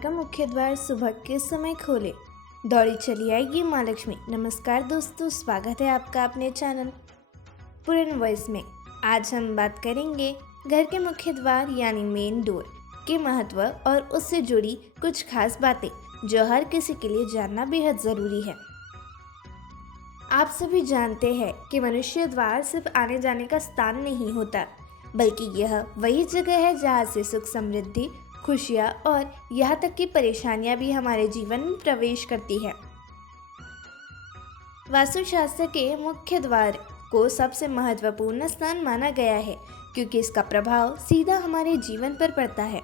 का मुख्य द्वार सुबह किस समय खोले? दौड़ी चली आएगी माँ लक्ष्मी। नमस्कार दोस्तों, स्वागत है आपका अपने चैनल पुरान वॉइस में। आज हम बात करेंगे घर के मुख्य द्वार यानी मेन डोर के महत्व और उससे जुड़ी कुछ खास बातें जो हर किसी के लिए जानना बेहद ज़रूरी है। आप सभी जानते हैं कि मनुष्य द्वार सिर्फ आने जाने का स्थान नहीं होता, बल्कि यह वही जगह है जहाँ से सुख, समृद्धि, खुशियाँ और यहाँ तक कि परेशानियाँ भी हमारे जीवन में प्रवेश करती है। वास्तुशास्त्र के मुख्य द्वार को सबसे महत्वपूर्ण स्थान माना गया है क्योंकि इसका प्रभाव सीधा हमारे जीवन पर पड़ता है।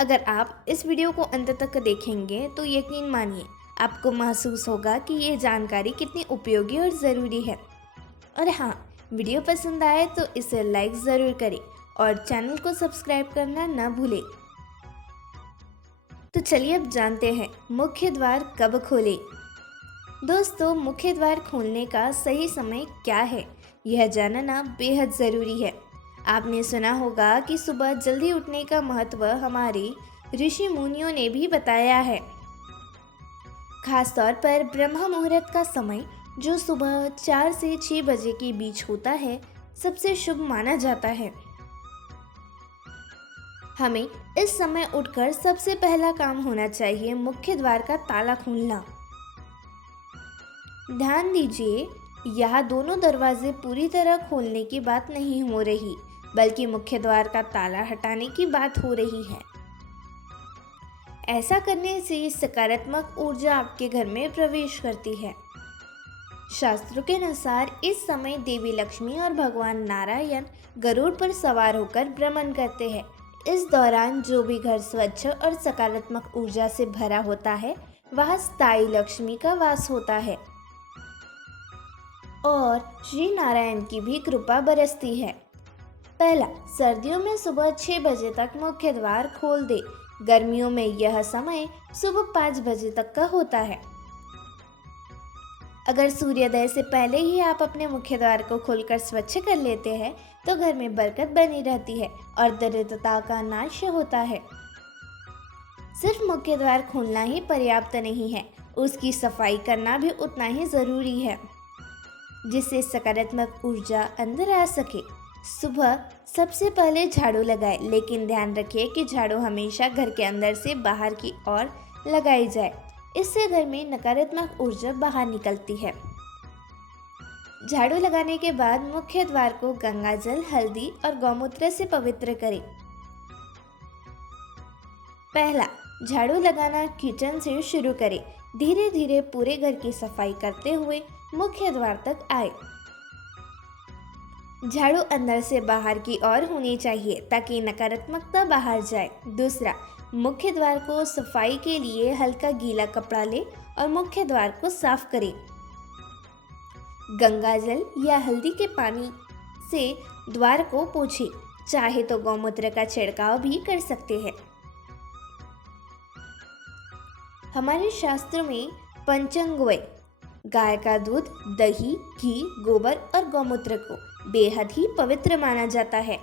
अगर आप इस वीडियो को अंत तक देखेंगे तो यकीन मानिए आपको महसूस होगा कि ये जानकारी कितनी उपयोगी और ज़रूरी है। और हाँ, वीडियो पसंद आए तो इसे लाइक ज़रूर करें और चैनल को सब्सक्राइब करना न भूलें। तो चलिए अब जानते हैं मुख्य द्वार कब खोलें। दोस्तों, मुख्य द्वार खोलने का सही समय क्या है, यह जानना बेहद ज़रूरी है। आपने सुना होगा कि सुबह जल्दी उठने का महत्व हमारे ऋषि मुनियों ने भी बताया है। खासतौर पर ब्रह्म मुहूर्त का समय जो सुबह 4 से 6 बजे के बीच होता है, सबसे शुभ माना जाता है। हमें इस समय उठकर सबसे पहला काम होना चाहिए मुख्य द्वार का ताला खोलना। ध्यान दीजिए, यहाँ दोनों दरवाजे पूरी तरह खोलने की बात नहीं हो रही, बल्कि मुख्य द्वार का ताला हटाने की बात हो रही है। ऐसा करने से सकारात्मक ऊर्जा आपके घर में प्रवेश करती है। शास्त्रों के अनुसार इस समय देवी लक्ष्मी और भगवान नारायण गरुड़ पर सवार होकर भ्रमण करते हैं। इस दौरान जो भी घर स्वच्छ और सकारात्मक ऊर्जा से भरा होता है, वहाँ स्थायी लक्ष्मी का वास होता है और श्री नारायण की भी कृपा बरसती है। पहला, सर्दियों में सुबह 6 बजे तक मुख्य द्वार खोल दे। गर्मियों में यह समय सुबह 5 बजे तक का होता है। अगर सूर्योदय से पहले ही आप अपने मुख्य द्वार को खोलकर स्वच्छ कर लेते हैं तो घर में बरकत बनी रहती है और दरिद्रता का नाश होता है। सिर्फ मुख्य द्वार खोलना ही पर्याप्त नहीं है, उसकी सफाई करना भी उतना ही ज़रूरी है जिससे सकारात्मक ऊर्जा अंदर आ सके। सुबह सबसे पहले झाड़ू लगाएं, लेकिन ध्यान रखिए कि झाड़ू हमेशा घर के अंदर से बाहर की ओर लगाई जाए। इससे घर में नकारात्मक ऊर्जा बाहर निकलती है। झाड़ू लगाने के बाद मुख्य द्वार को गंगाजल, हल्दी और गौमूत्र से पवित्र करें। पहला, झाड़ू लगाना किचन से शुरू करें। धीरे धीरे पूरे घर की सफाई करते हुए मुख्य द्वार तक आए। झाड़ू अंदर से बाहर की ओर होनी चाहिए ताकि नकारात्मकता बाहर जाए। दूसरा, मुख्य द्वार को सफाई के लिए हल्का गीला कपड़ा ले और मुख्य द्वार को साफ करें। गंगाजल या हल्दी के पानी से द्वार को पोंछें, चाहे तो गौमूत्र का छिड़काव भी कर सकते हैं। हमारे शास्त्रों में पंचांगव्य, गाय का दूध, दही, घी, गोबर और गौमूत्र को बेहद ही पवित्र माना जाता है।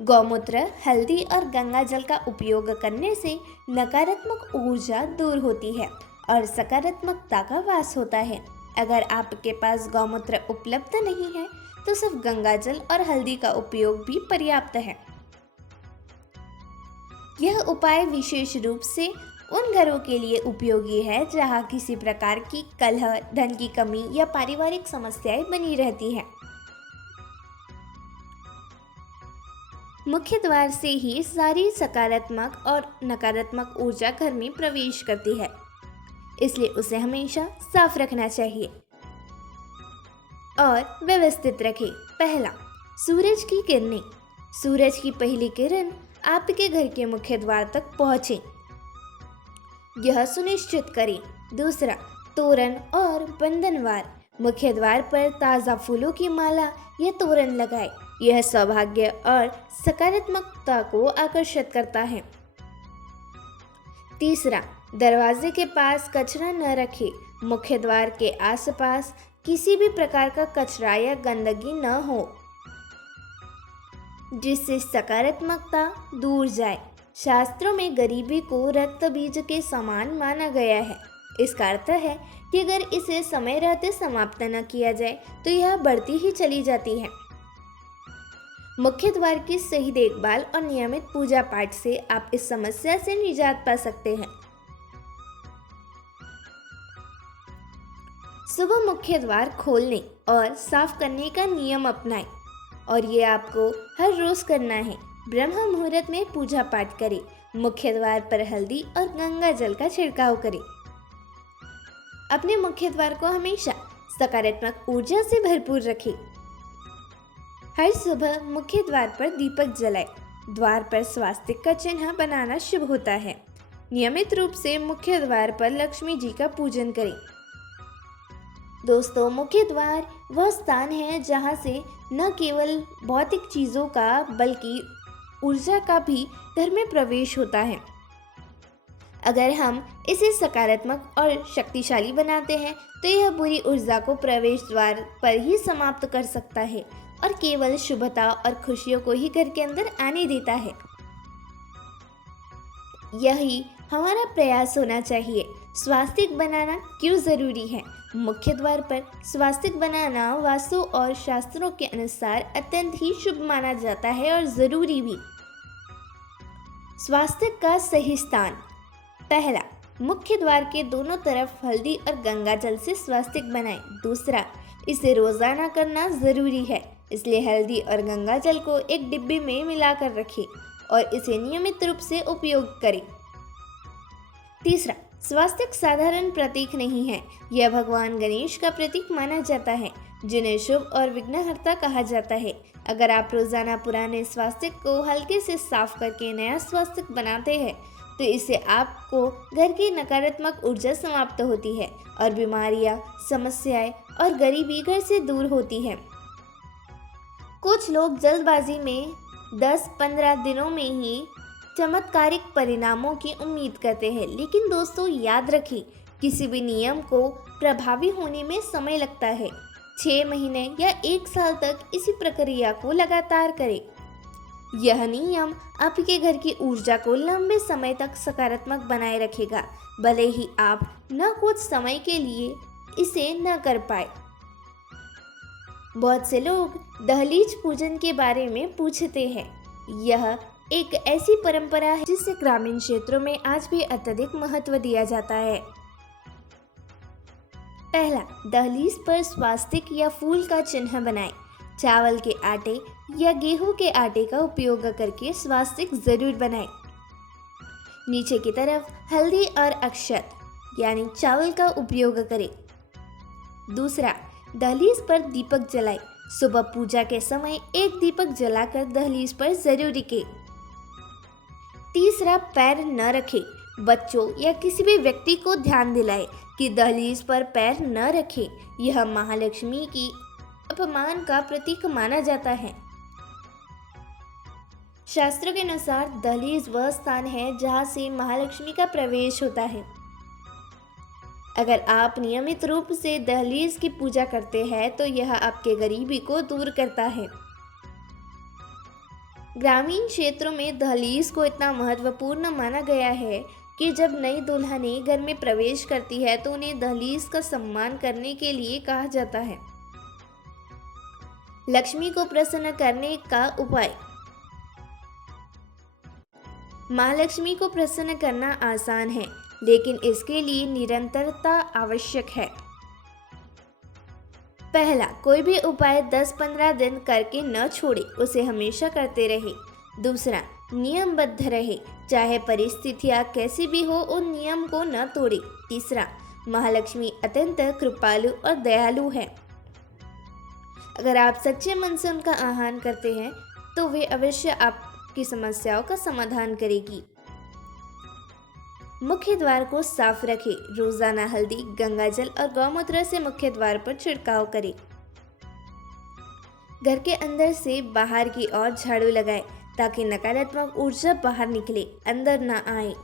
गौमूत्र, हल्दी और गंगाजल का उपयोग करने से नकारात्मक ऊर्जा दूर होती है और सकारात्मकता का वास होता है। अगर आपके पास गौमूत्र उपलब्ध नहीं है तो सिर्फ गंगाजल और हल्दी का उपयोग भी पर्याप्त है। यह उपाय विशेष रूप से उन घरों के लिए उपयोगी है जहां किसी प्रकार की कलह, धन की कमी या पारिवारिक समस्याएं बनी रहती हैं। मुख्य द्वार से ही सारी सकारात्मक और नकारात्मक ऊर्जा घर में प्रवेश करती है, इसलिए उसे हमेशा साफ रखना चाहिए और व्यवस्थित रखें। पहला, सूरज की किरणें। सूरज की पहली किरण आपके घर के मुख्य द्वार तक पहुँचे, यह सुनिश्चित करें। दूसरा, तोरण और बंधनवार। मुख्य द्वार पर ताज़ा फूलों की माला या तोरण लगाएं। यह सौभाग्य और सकारात्मकता को आकर्षित करता है। तीसरा, दरवाजे के पास कचरा न रखें। मुख्य द्वार के आसपास किसी भी प्रकार का कचरा या गंदगी न हो जिससे सकारात्मकता दूर जाए। शास्त्रों में गरीबी को रक्त बीज के समान माना गया है। इसका अर्थ है कि अगर इसे समय रहते समाप्त न किया जाए तो यह बढ़ती ही चली जाती है। मुख्य द्वार की सही देखभाल और नियमित पूजा पाठ से आप इस समस्या से निजात पा सकते हैं। सुबह मुख्य द्वार खोलने और साफ करने का नियम अपनाएं और ये आपको हर रोज करना है। ब्रह्म मुहूर्त में पूजा पाठ करें, मुख्य द्वार पर हल्दी और गंगा जल का छिड़काव करें। अपने मुख्य द्वार को हमेशा सकारात्मक ऊर्जा से भरपूर रखें। हर सुबह मुख्य द्वार पर दीपक जलाएं। द्वार पर स्वास्तिक का चिन्ह बनाना शुभ होता है। नियमित रूप से मुख्य द्वार पर लक्ष्मी जी का पूजन करें। दोस्तों, मुख्य द्वार वह स्थान है जहां से न केवल भौतिक चीजों का बल्कि ऊर्जा का भी घर में प्रवेश होता है। अगर हम इसे सकारात्मक और शक्तिशाली बनाते हैं तो यह बुरी ऊर्जा को प्रवेश द्वार पर ही समाप्त कर सकता है और केवल शुभता और खुशियों को ही घर के अंदर आने देता है। यही हमारा प्रयास होना चाहिए। स्वास्तिक बनाना क्यों जरूरी है? मुख्य द्वार पर स्वास्तिक बनाना वास्तु और शास्त्रों के अनुसार अत्यंत ही शुभ माना जाता है और जरूरी भी। स्वास्तिक का सही स्थान। पहला, मुख्य द्वार के दोनों तरफ हल्दी और गंगा जल से स्वास्तिक बनाएं। दूसरा, इसे रोजाना करना जरूरी है, इसलिए हल्दी और गंगा जल को एक डिब्बे में मिलाकर रखें और इसे नियमित रूप से उपयोग करें। तीसरा, स्वास्तिक साधारण प्रतीक नहीं है, यह भगवान गणेश का प्रतीक माना जाता है, जिन्हें शुभ और विघ्नहर्ता कहा जाता है। अगर आप रोजाना पुराने स्वास्तिक को हल्के से साफ करके नया स्वास्तिक बनाते हैं तो इससे आपको घर की नकारात्मक ऊर्जा समाप्त होती है और बीमारियां, समस्याएं और गरीबी घर से दूर होती है। कुछ लोग जल्दबाजी में 10-15 दिनों में ही चमत्कारिक परिणामों की उम्मीद करते हैं, लेकिन दोस्तों याद रखें, किसी भी नियम को प्रभावी होने में समय लगता है। 6 महीने या 1 साल तक इसी प्रक्रिया को लगातार करें। यह नियम आपके घर की ऊर्जा को लंबे समय तक सकारात्मक बनाए रखेगा, भले ही आप न कुछ समय के लिए इसे न कर पाए। बहुत से लोग दहलीज पूजन के बारे में पूछते हैं। यह एक ऐसी परंपरा है जिसे ग्रामीण क्षेत्रों में आज भी अत्यधिक महत्व दिया जाता है। पहला, दहलीज पर स्वास्तिक या फूल का चिन्ह बनाएं। चावल के आटे या गेहूं के आटे का उपयोग करके स्वास्तिक जरूर बनाएं। नीचे की तरफ हल्दी और अक्षत यानी चावल का उपयोग करें। दूसरा, दहलीज पर दीपक जलाएं। सुबह पूजा के समय एक दीपक जलाकर दहलीज पर जरूर रखें। तीसरा, पैर न रखें। बच्चों या किसी भी व्यक्ति को ध्यान दिलाएं कि दहलीज पर पैर न रखें। यह महालक्ष्मी की अपमान का प्रतीक माना जाता है। शास्त्रों के अनुसार दहलीज वह स्थान है जहां से महालक्ष्मी का प्रवेश होता है। अगर आप नियमित रूप से दहलीज की पूजा करते हैं तो यह आपके गरीबी को दूर करता है। ग्रामीण क्षेत्रों में दहलीज को इतना महत्वपूर्ण माना गया है कि जब नई दुल्हनें घर में प्रवेश करती है तो उन्हें दहलीज का सम्मान करने के लिए कहा जाता है। लक्ष्मी को प्रसन्न करने का उपाय। महालक्ष्मी को प्रसन्न करना आसान है, लेकिन इसके लिए निरंतरता आवश्यक है। पहला, कोई भी उपाय 10-15 दिन करके न छोड़े, उसे हमेशा करते रहे। दूसरा, नियमबद्ध रहे, चाहे परिस्थितियां कैसी भी हो उन नियम को न तोड़े। तीसरा, महालक्ष्मी अत्यंत कृपालु और दयालु है। अगर आप सच्चे मन से उनका आह्वान करते हैं तो वे अवश्य आपकी समस्याओं का समाधान करेगी। मुख्य द्वार को साफ रखें। रोजाना हल्दी, गंगाजल और गौमूत्र से मुख्य द्वार पर छिड़काव करें। घर के अंदर से बाहर की ओर झाड़ू लगाएं ताकि नकारात्मक ऊर्जा बाहर निकले, अंदर ना आए।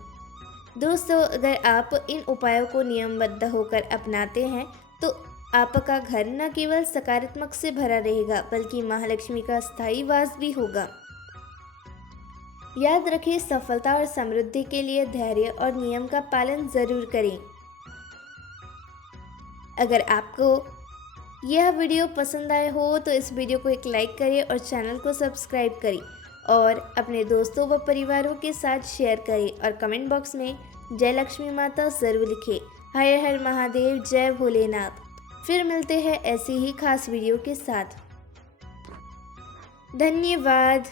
दोस्तों, अगर आप इन उपायों को नियमबद्ध होकर अपनाते हैं तो आपका घर न केवल सकारात्मक से भरा रहेगा बल्कि महालक्ष्मी का स्थायी वास भी होगा। याद रखें, सफलता और समृद्धि के लिए धैर्य और नियम का पालन ज़रूर करें। अगर आपको यह वीडियो पसंद आए हो तो इस वीडियो को एक लाइक करें और चैनल को सब्सक्राइब करें और अपने दोस्तों व परिवारों के साथ शेयर करें और कमेंट बॉक्स में जय लक्ष्मी माता ज़रूर लिखें। हर हर महादेव, जय भोलेनाथ। फिर मिलते हैं ऐसी ही खास वीडियो के साथ। धन्यवाद।